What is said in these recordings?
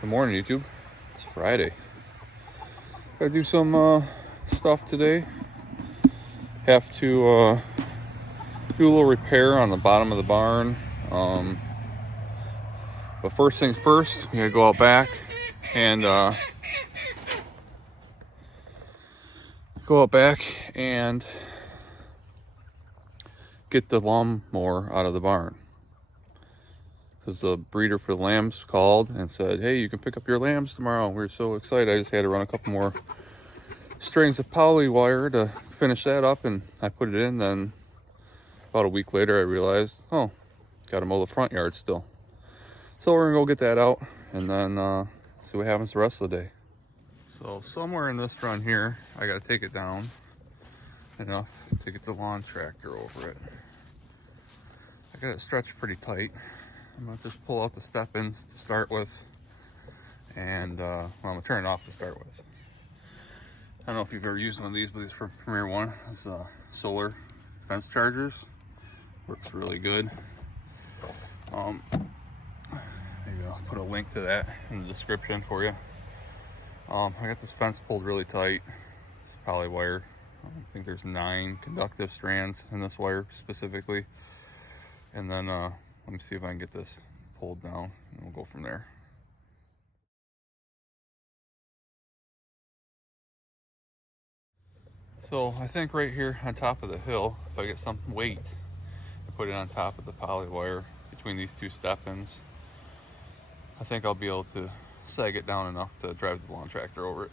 Good morning, YouTube. It's Friday. Gotta do some stuff today. Have to do a little repair on the bottom of the barn. But first things first, we gotta go out back and get the lawnmower out of the barn. Because the breeder for the lambs called and said, hey, you can pick up your lambs tomorrow. We were so excited. I just had to run a couple more strings of poly wire to finish that up, and I put it in. Then about a week later I realized, oh, gotta mow the front yard still. So we're gonna go get that out and then see what happens the rest of the day. So somewhere in this run here, I gotta take it down enough to get the lawn tractor over it. I got it stretched pretty tight. I'm gonna just pull out the step-ins to start with, and well, I'm gonna turn it off to start with. I don't know if you've ever used one of these, but it's from Premier One. It's solar fence chargers. Works really good. Maybe I'll put a link to that in the description for you. I got this fence pulled really tight. It's poly wire. I think there's 9 conductive strands in this wire specifically. And then let me see if I can get this pulled down, and we'll go from there. So I think right here on top of the hill, if I get some weight and put it on top of the poly wire between these 2 step-ins, I think I'll be able to sag it down enough to drive the lawn tractor over it.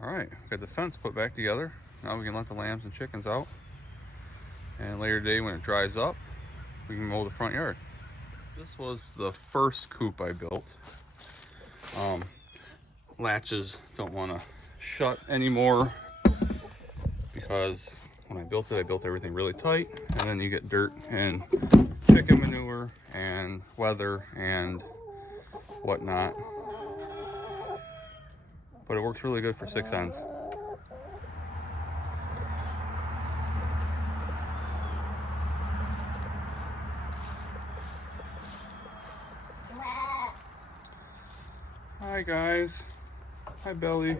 All right, got the fence put back together. Now we can let the lambs and chickens out. And later today when it dries up, we can mow the front yard. This was the first coop I built. Latches don't want to shut anymore because when I built everything really tight, and then you get dirt and chicken manure and weather and whatnot. But it works really good for 6 hens. Hi guys. Hi Belly,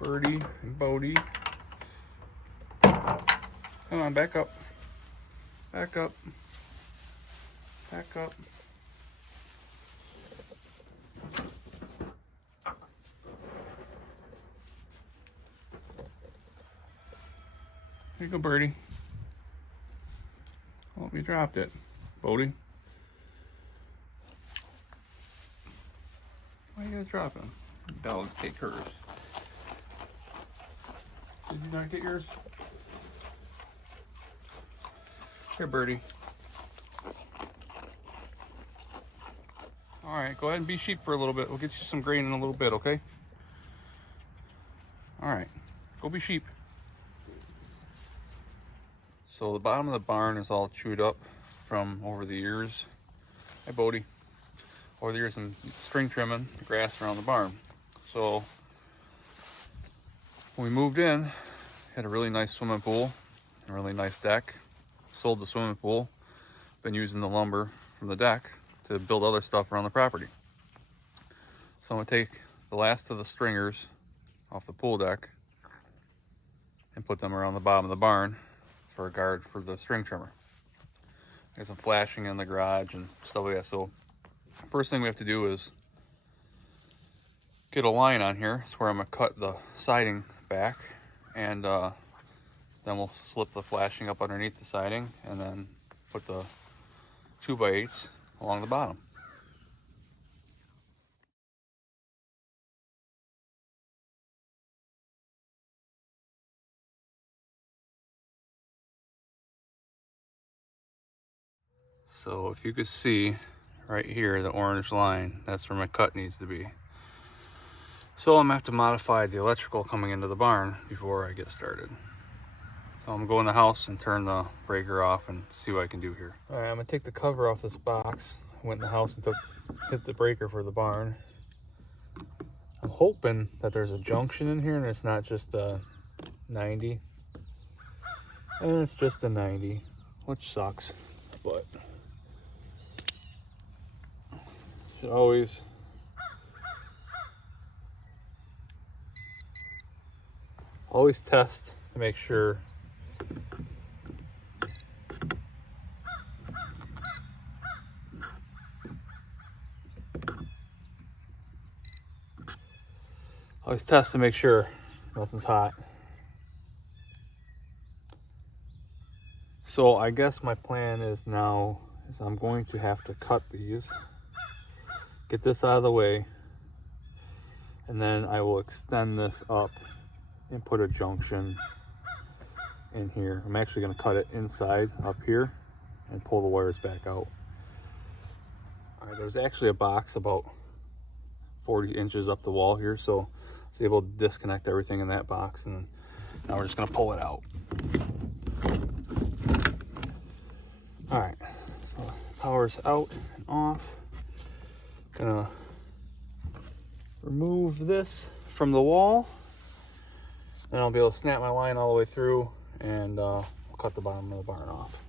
Birdie, and Bodie. Come on, back up. Back up. Back up. Here you go, Birdie. Oh, we dropped it. Bodie. Why are you guys dropping? Bella, take hers. Did you not get yours? Here, Birdie. All right, go ahead and be sheep for a little bit. We'll get you some grain in a little bit, okay? All right, go be sheep. So the bottom of the barn is all chewed up from over the years. Hi, Bodie. Over the years, I'm string trimming the grass around the barn. So when we moved in, had a really nice swimming pool, a really nice deck. Sold the swimming pool. Been using the lumber from the deck to build other stuff around the property. So I'm gonna take the last of the stringers off the pool deck and put them around the bottom of the barn for a guard for the string trimmer. I got some flashing in the garage and stuff like that. So first thing we have to do is get a line on here. That's where I'm gonna cut the siding back, and then we'll slip the flashing up underneath the siding and then put the 2x8s along the bottom. So if you could see right here, the orange line, that's where my cut needs to be. So I'm gonna have to modify the electrical coming into the barn before I get started. So I'm gonna go in the house and turn the breaker off and see what I can do here. All right, I'm gonna take the cover off this box. I went in the house and hit the breaker for the barn. I'm hoping that there's a junction in here and it's not just a 90. And it's just a 90, which sucks, but should always test to make sure. Always test to make sure nothing's hot. So I guess my plan is now is I'm going to have to cut these, get this out of the way, and then I will extend this up and put a junction in here. I'm actually going to cut it inside up here and pull the wires back out. All right, there's actually a box about 40 inches up the wall here, so I was able to disconnect everything in that box, and now we're just going to pull it out. All right, so power's out and off. Gonna remove this from the wall, and I'll be able to snap my line all the way through, and we'll cut the bottom of the barn off.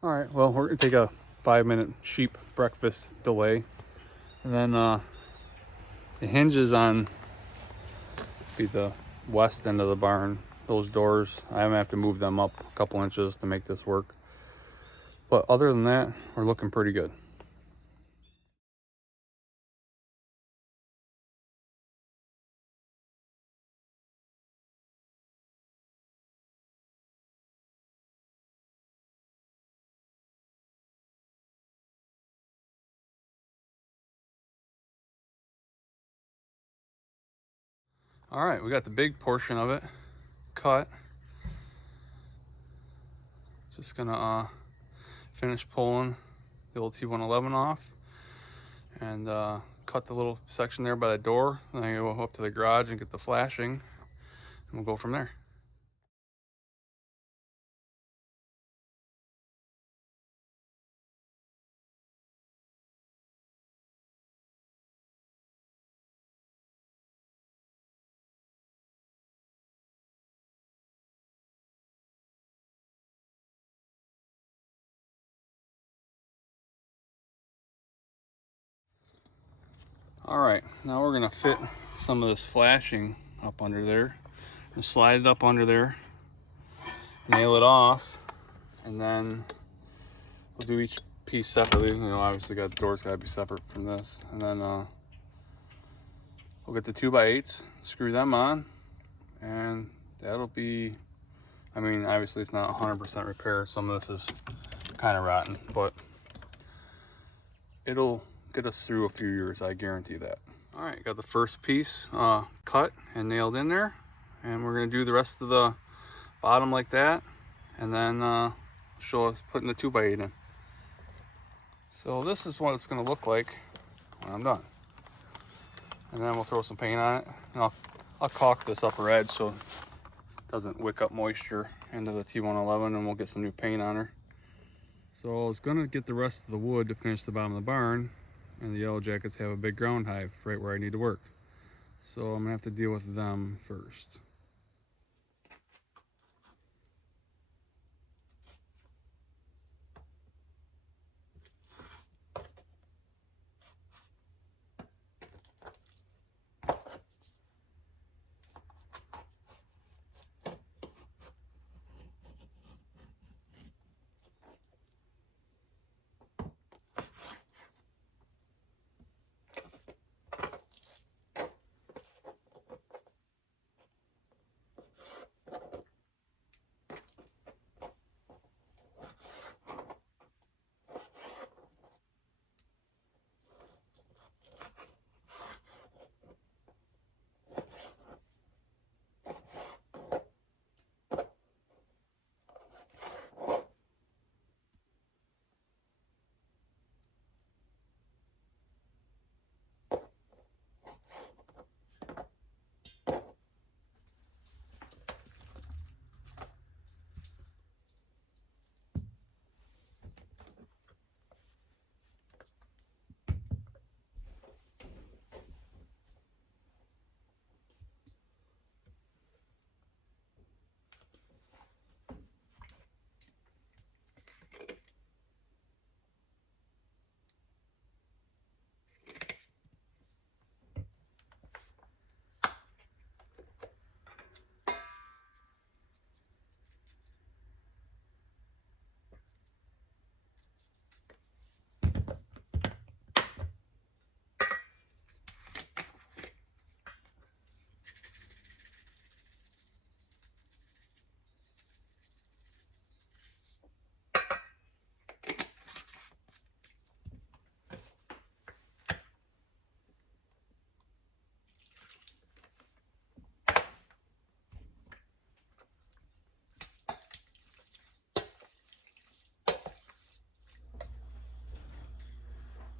All right, well, we're gonna take a 5-minute sheep breakfast delay, and then the hinges on the west end of the barn, those doors, I'm gonna have to move them up a couple inches to make this work. But other than that, we're looking pretty good. All right, we got the big portion of it cut. Just gonna finish pulling the old T111 off, and cut the little section there by the door. Then I go up to the garage and get the flashing, and we'll go from there. All right, now we're gonna fit some of this flashing up under there, and slide it up under there, nail it off, and then we'll do each piece separately. You know, obviously the doors gotta be separate from this, and then we'll get the 2x8s, screw them on, and that'll be, I mean, obviously it's not 100% repair. Some of this is kind of rotten, but it'll get us through a few years, I guarantee that. All right, got the first piece cut and nailed in there, and we're gonna do the rest of the bottom like that, and then show us putting the 2x8 in. So this is what it's gonna look like when I'm done. And then we'll throw some paint on it, and I'll caulk this upper edge so it doesn't wick up moisture into the T111, and we'll get some new paint on her. So I was gonna get the rest of the wood to finish the bottom of the barn, and the yellow jackets have a big ground hive right where I need to work. So I'm gonna have to deal with them first.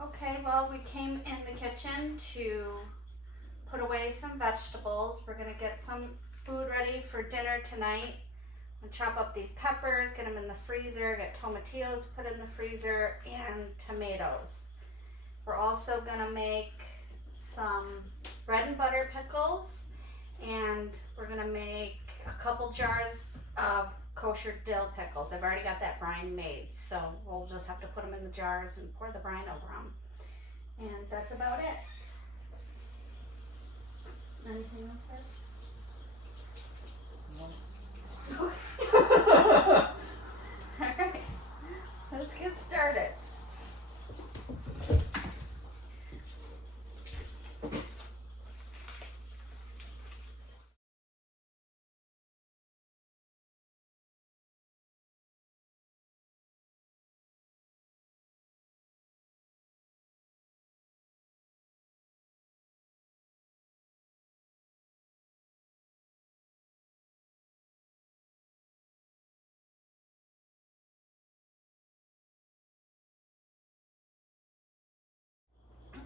Okay, well, we came in the kitchen to put away some vegetables. We're gonna get some food ready for dinner tonight. I'm gonna chop up these peppers, get them in the freezer, get tomatillos put in the freezer, and tomatoes. We're also gonna make some bread and butter pickles, and we're gonna make a couple jars of kosher dill pickles. I've already got that brine made, so we'll just have to put them in the jars and pour the brine over them. And that's about it. Anything else, Ed? Alright, let's get started.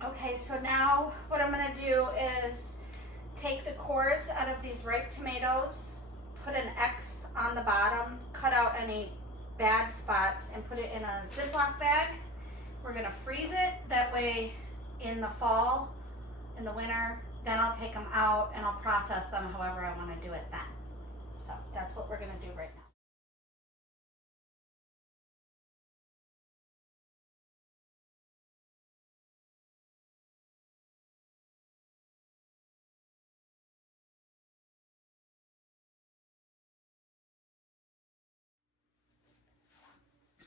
Okay, so now what I'm gonna do is take the cores out of these ripe tomatoes, put an X on the bottom, cut out any bad spots, and put it in a Ziploc bag. We're gonna freeze it, that way in the fall, in the winter, then I'll take them out and I'll process them however I wanna do it then. So that's what we're gonna do right now.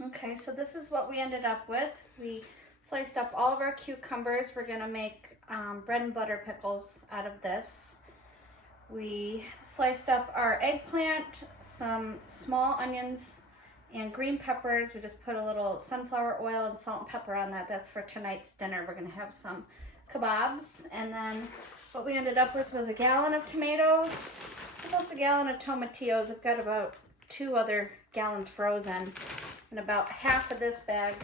Okay, so this is what we ended up with. We sliced up all of our cucumbers. We're gonna make bread and butter pickles out of this. We sliced up our eggplant, some small onions, and green peppers. We just put a little sunflower oil and salt and pepper on that. That's for tonight's dinner. We're gonna have some kebabs. And then what we ended up with was a gallon of tomatoes, almost a gallon of tomatillos. I've got about 2 other gallons frozen, and about half of this bag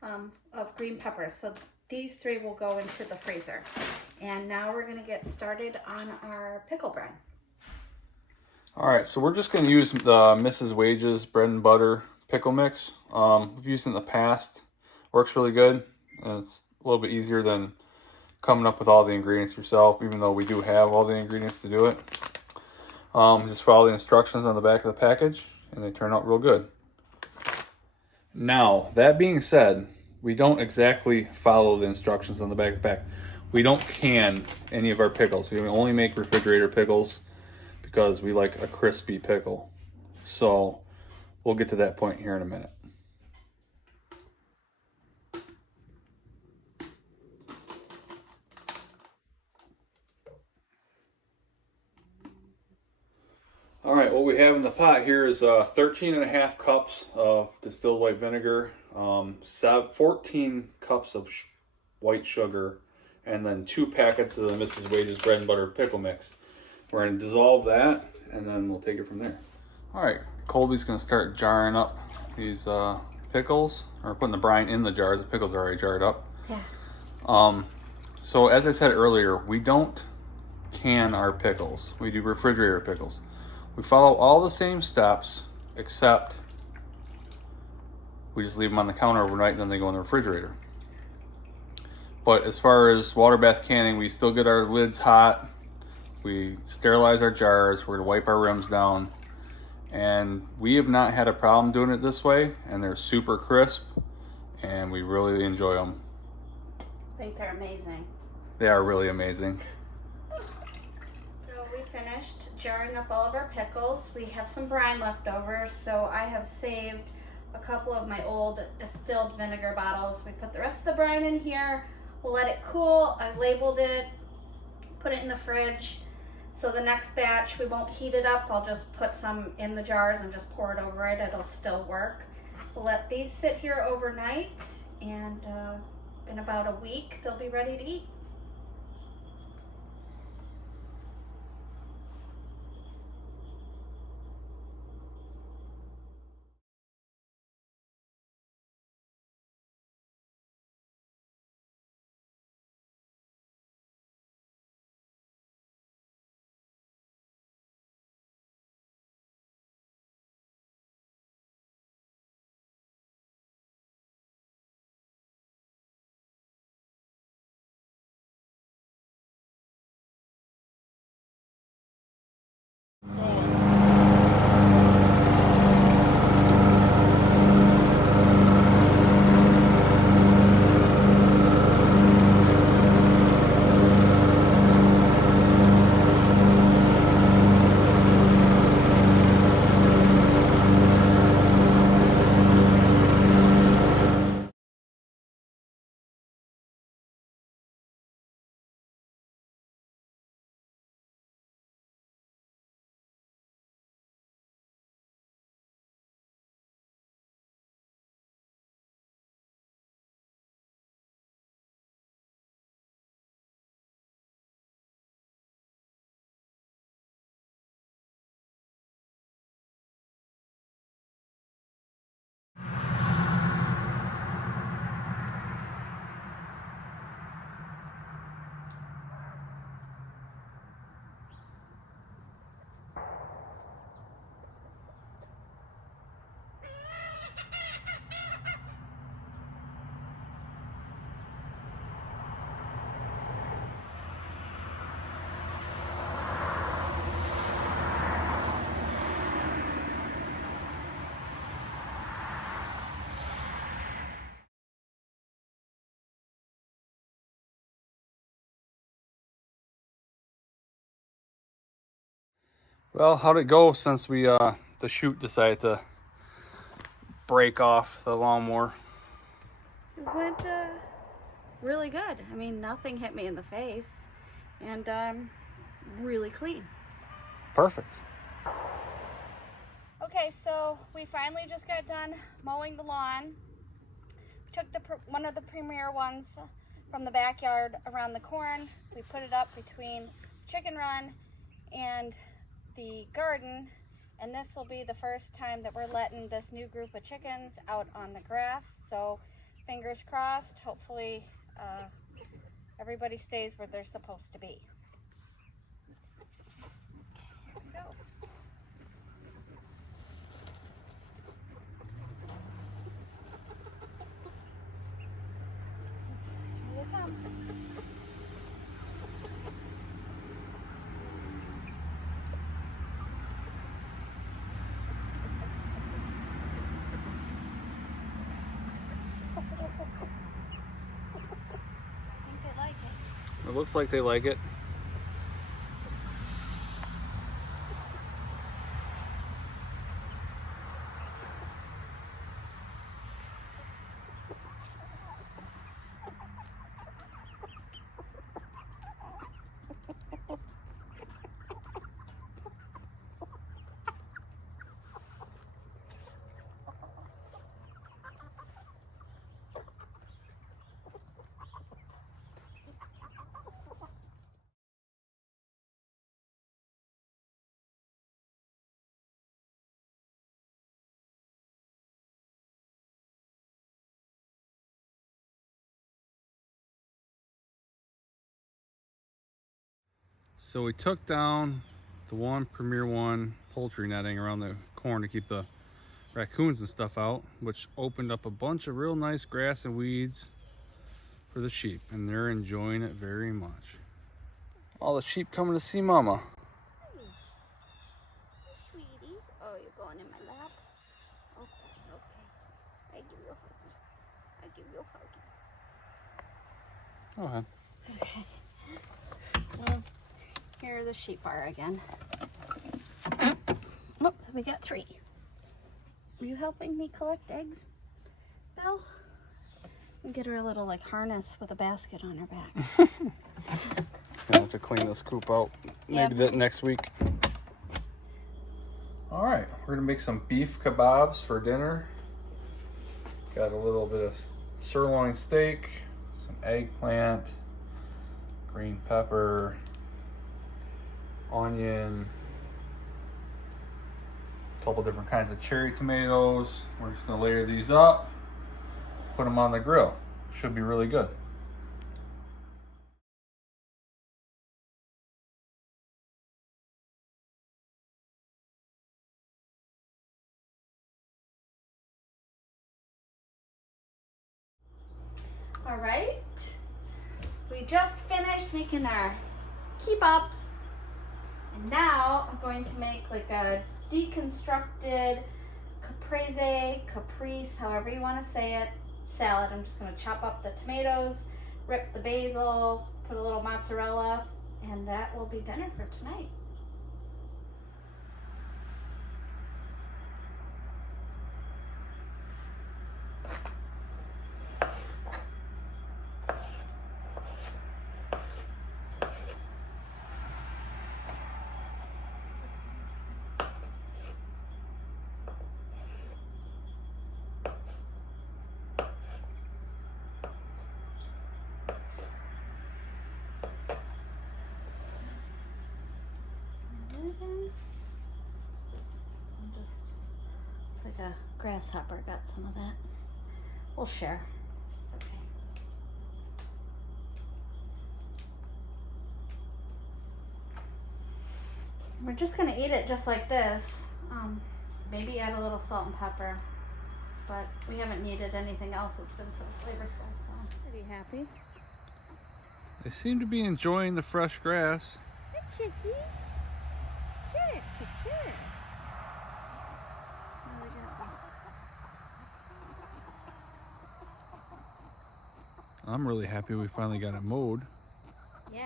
of green peppers. So these 3 will go into the freezer. And now we're gonna get started on our pickle bread. All right, so we're just going to use the Mrs. Wages bread and butter pickle mix. We've used it in the past. Works really good. It's a little bit easier than coming up with all the ingredients yourself, even though we do have all the ingredients to do it. Just follow the instructions on the back of the package, and they turn out real good. Now, that being said, we don't exactly follow the instructions on the back of the pack. We don't can any of our pickles. We only make refrigerator pickles because we like a crispy pickle. So we'll get to that point here in a minute. All right, what we have in the pot here is 13.5 cups of distilled white vinegar, 14 cups of white sugar, and then 2 packets of the Mrs. Wage's bread and butter pickle mix. We're going to dissolve that, and then we'll take it from there. All right, Colby's going to start jarring up these pickles, or putting the brine in the jars. The pickles are already jarred up. Yeah. So as I said earlier, we don't can our pickles. We do refrigerator pickles. We follow all the same steps, except we just leave them on the counter overnight and then they go in the refrigerator. But as far as water bath canning, we still get our lids hot. We sterilize our jars. We're gonna wipe our rims down. And we have not had a problem doing it this way, and they're super crisp, and we really enjoy them. I think they're amazing. They are really amazing. So we finished jarring up all of our pickles. We have some brine left over, so I have saved a couple of my old distilled vinegar bottles. We put the rest of the brine in here. We'll let it cool. I labeled it, put it in the fridge. So the next batch, we won't heat it up. I'll just put some in the jars and just pour it over it. It'll still work. We'll let these sit here overnight, and in about a week, they'll be ready to eat. Well, how'd it go since we the chute decided to break off the lawnmower? It went really good. I mean, nothing hit me in the face, and really clean. Perfect. Okay, so we finally just got done mowing the lawn. Took one of the premier ones from the backyard around the corn. We put it up between chicken run and the garden, and this will be the first time that we're letting this new group of chickens out on the grass. So fingers crossed, hopefully everybody stays where they're supposed to be. Here we go. It looks like they like it. So we took down the one Premier One poultry netting around the corn to keep the raccoons and stuff out, which opened up a bunch of real nice grass and weeds for the sheep, and they're enjoying it very much. All the sheep coming to see Mama. Sweetie. Oh, you're going in my lap? Okay, okay. I give you a huggy. I give you a huggy. Go ahead. Okay. Well, here the sheep are again. Oh, we got 3. Are you helping me collect eggs, Belle? We get her a little like harness with a basket on her back. Gonna have to clean this coop out. Maybe that next week. All right, we're gonna make some beef kebabs for dinner. Got a little bit of sirloin steak, some eggplant, green pepper, onion, a couple different kinds of cherry tomatoes. We're just gonna layer these up, put them on the grill. Should be really good. All right, we just finished making our kebabs, and now I'm going to make like a deconstructed caprese, however you want to say it, salad. I'm just going to chop up the tomatoes, rip the basil, put a little mozzarella, and that will be dinner for tonight. It's like a grasshopper got some of that. We'll share. It's okay. We're just gonna eat it just like this. Maybe add a little salt and pepper, but we haven't needed anything else. It's been so flavorful, so pretty happy. They seem to be enjoying the fresh grass. Hi, chickies. Chick, chick, chick. Oh, we got this. I'm really happy we finally got it mowed. Yeah.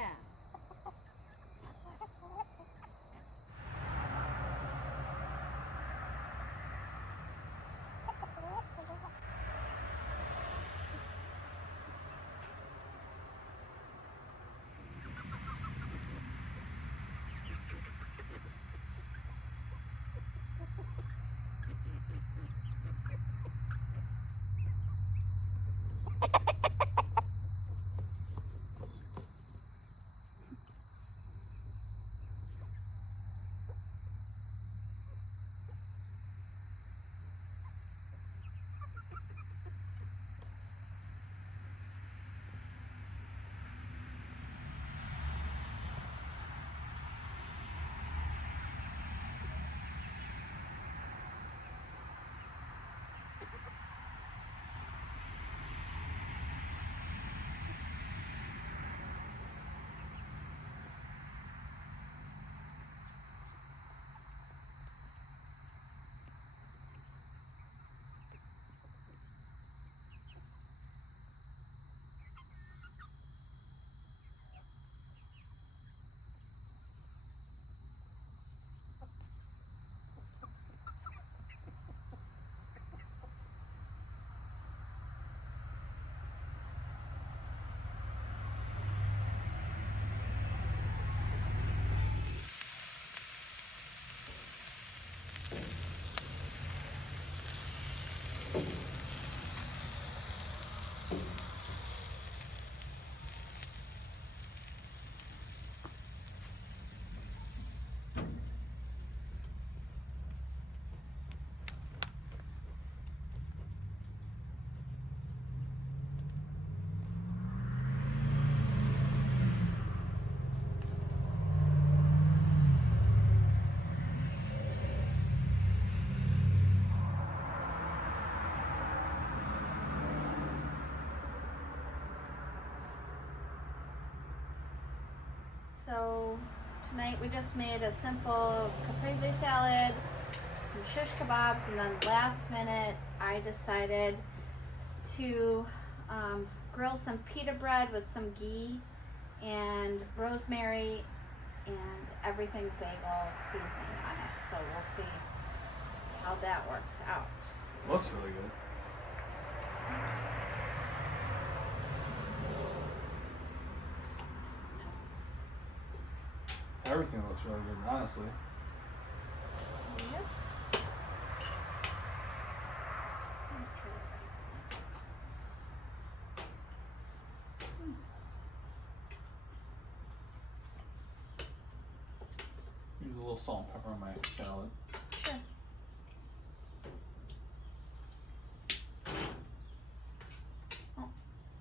Tonight we just made a simple caprese salad, some shish kebabs, and then last minute I decided to grill some pita bread with some ghee and rosemary and everything bagel seasoning on it. So we'll see how that works out. Looks really good. Everything looks really good, honestly. Yep. Use a little salt and pepper on my salad. Sure. Oh,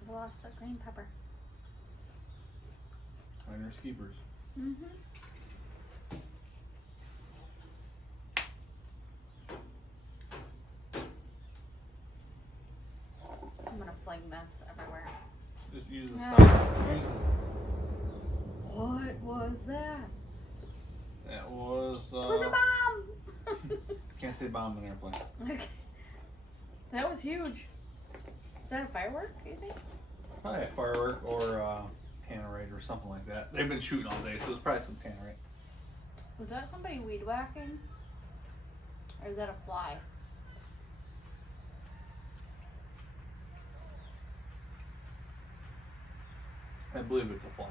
I lost the green pepper. On your skeepers. Mm-hmm. I'm gonna fling this everywhere. Just use the Yeah. side. What was that? That was. It was a bomb! Can't say bomb in an airplane. Okay. That was huge. Is that a firework, do you think? Probably a firework or tannerite or something like that. They've been shooting all day, so it's probably some tannerite. Was that somebody weed whacking? Or is that a fly? I believe it's a fly.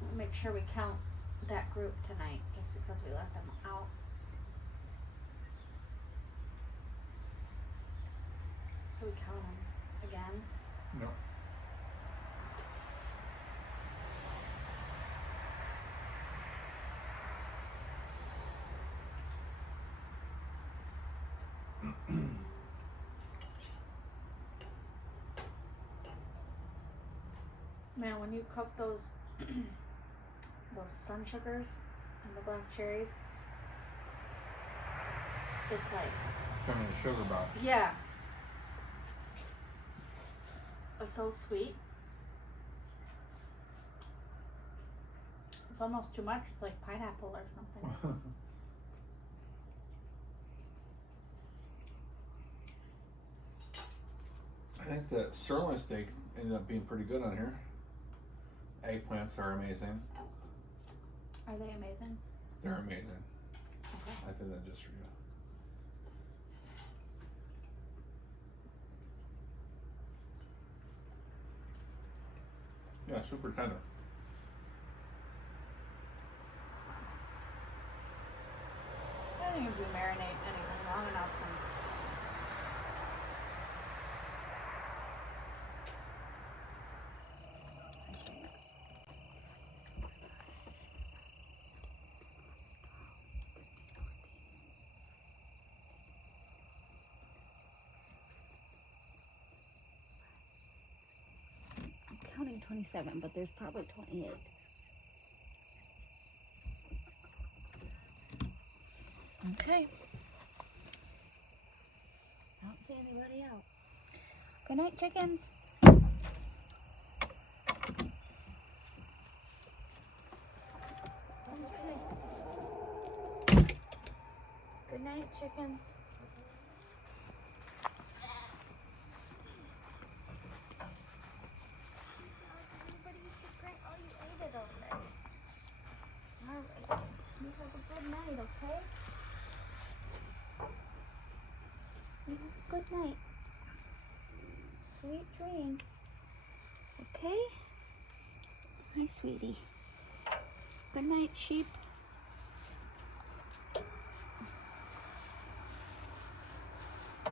We'll make sure we count that group tonight, just because we let them out. So we count them again. No. Man, when you cook those those sun sugars and the black cherries, it's like, Turning the sugar brown. yeah, it's so sweet. It's almost too much. It's like pineapple or something. I think the sirloin steak ended up being pretty good on here. Eggplants are amazing. Are they amazing? They're amazing. Okay. I did that just for you. Yeah, super tender. I think if you marinate anything long enough, then Counting 27, but there's probably 28. okay. I don't see anybody out. Good night, chickens. Okay. Good night, chickens. Alright. You have a good night, okay? You have a good night. Sweet dreams. Okay? Hi, sweetie. Good night, sheep.